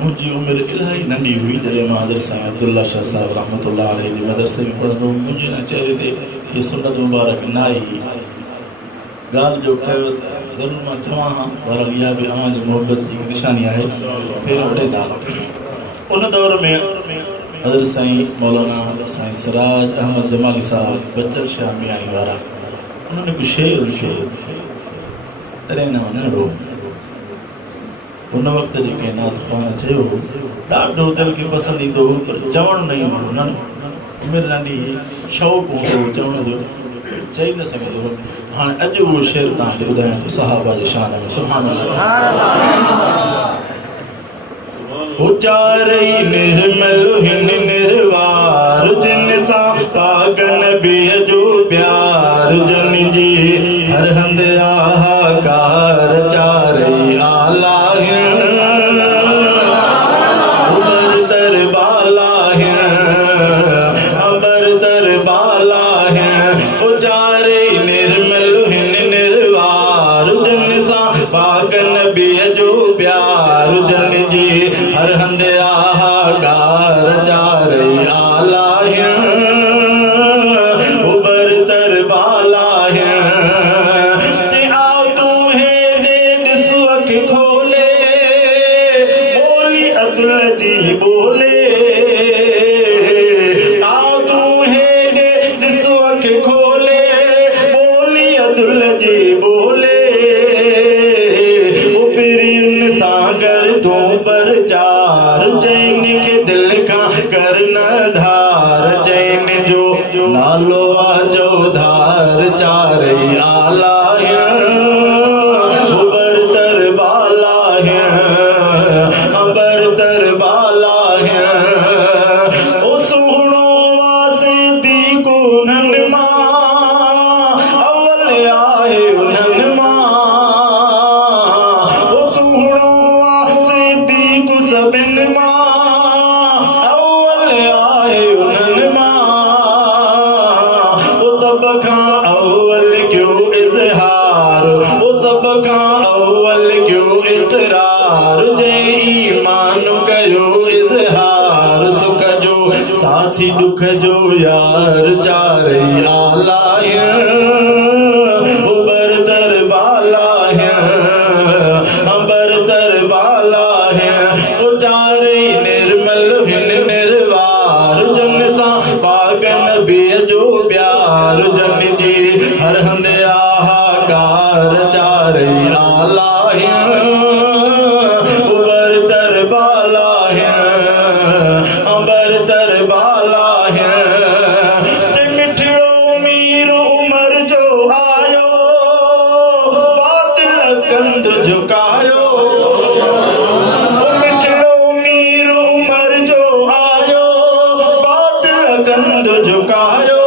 मुझी उम्र इलाही नंढी हुई जॾहिं मां हज़रत साईं अब्दुल्ला शाह साहिब रहमतुल्लाह अलैहि जे मदरसे में पढ़ंदो हुउमि। मुंहिंजे न चहिरे ते इहा सुन्नत मुबारक न आई। ॻाल्हि जो कयो त ज़रूरु मां चवां हा, पर इहा बि अव्हांजी मोहबत जी निशानी आहे। फिर वॾे उन दौर में हज़रत साईं मौलाना साईं सिराज अहमद जमाली साहब बचल शाह मियानी वारा उन्होंने कुझु शेर लिखियो, तॾहिं न वञिणो। उन वक़्त जेके नाथ ख़ान चयो ॾाढो दिलि खे पसंदि ईंदो हो, पर चवणु न ईंदो हो। उमिरि नंढी शौक़ु हूंदो हो चवण जो, चई न सघंदो हो। हाणे अॼु उहो शेर तव्हांखे ॿुधायां थो सहाबा जी शान में। सुभान अल्लाह। उचारई निर्मल हिन निर्वार जिन सां पाक नबीअ जो प्यार जन जी हर हंध आहाकार चारई आला उबर तर बाला अबर तर बाला उचारई निर्मल हिन निर्वार जन सां पाक नबीअ जो प्यार जन जी हर हंध आहाकार चारई आला उबर तर बाला आओ तू है दे ॾिसो अखि खोले बोली अदुल जी बोले। आओ तू है दे ॾिसो अखि खोले बोली अदुल जी बोले। सागर तू पर चार जैन के दिल का करना धार जैन जो नालो आजो धार चारई आला उबर तर बाला अबर तर बाला ओ सुहणो वासे दी को नन मां अवल आहे उन्हन मां। सभिन मां अव्वल आहे उन्हन मां। ओ सभ खां अव्वल क्यों इज़हार, ओ सभ खां अव्वल क्यों इक़रार। जंहिं ईमान कयो इज़हार सुख जो साथी दुख जो यार चारई आला उबर तर बाला अबर तर बाला उचारई निर्मल हिन निर्वार जन सां पाक नबीअ जो प्यार जन जी हर हंध आहाकार चारई आला उबर तर बाला अबर तर बाला। मिठड़ो मीर उमर जो आयो बातिल कंध झुकायो। कंध झुकायो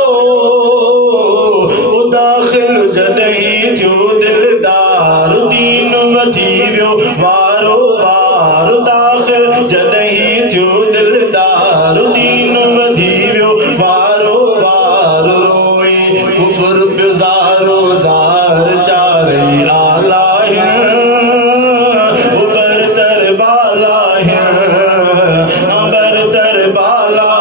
दाख़िल जॾहिं थियो दिलदार दीन वधी वियो वारो वार। दाख़िल जॾहिं थियो दिलदार दीन वधी वियो वारो वार। रोई कुफर बिज़ारो ज़ार चारई आला उबर तर बाला अबर तर बाला।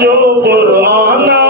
जो कुराना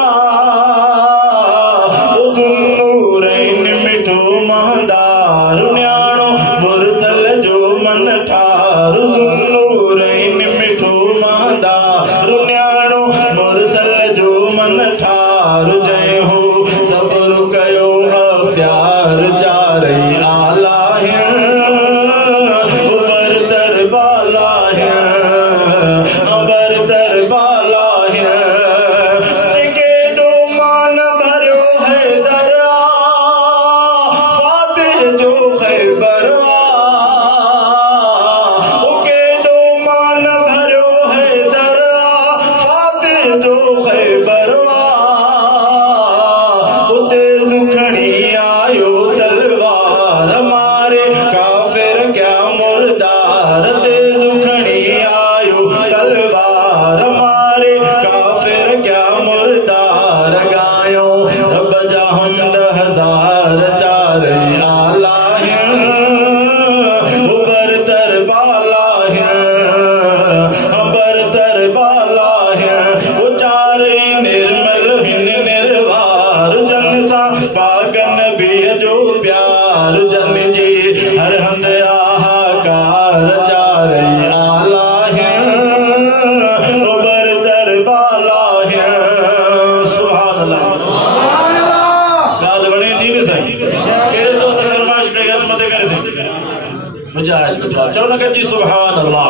जायज बिठा चलो ना कर जी सुभान अल्लाह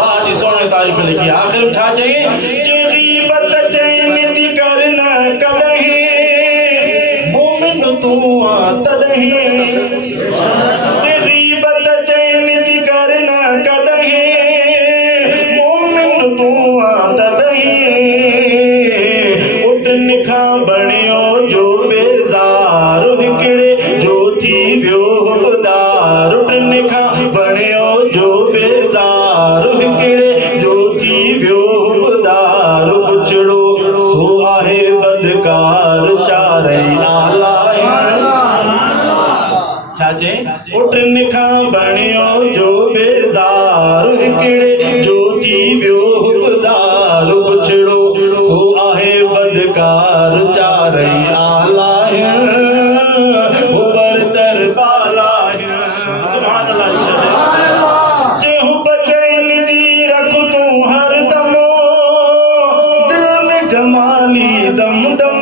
वाह जी सोने तारीफ लिखी आखिर में छा चाहिए जे गीबत चैन जी करना कदही मोमिन तू तदही जे गीबत चैन जी करना कदही मोमिन तू तदही उठ निखा बणियो जो बेजार हिकड़े जो थी वियो हुबदार उठ निखा बणियो जो बेजार हिकड़े जो थी वियो हुबदार पुछड़ो सो आहे बदकार चारई आला छाचे उठ निखा बणियो जो बेजार हिकड़े जो थी वियो हुबदार पुछड़ो सो आहे बदकार चारई आला उबरतर बाला सुभान अल्लाह जेहू बचैन जी रख तू हर दमो दिल में जमाली दम दम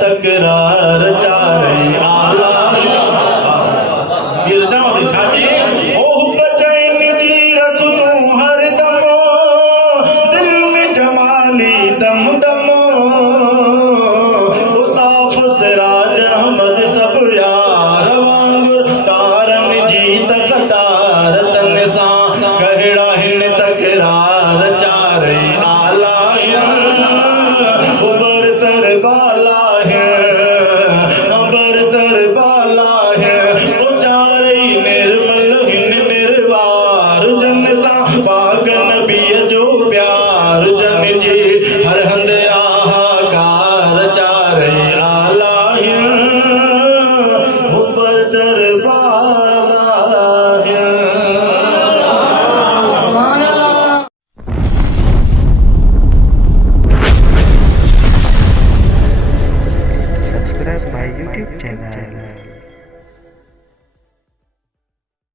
तकरार चारई आला ओह बचैन जी रख तू हर दमो दिल में जमाली दम दमो साफ सिराज अहमद सब यार वांगुर तारन जी तकतार तन सा कहड़ा हिन तकरार चारई आला उबर तर बाला निर्मल हिन निर्वार जन सा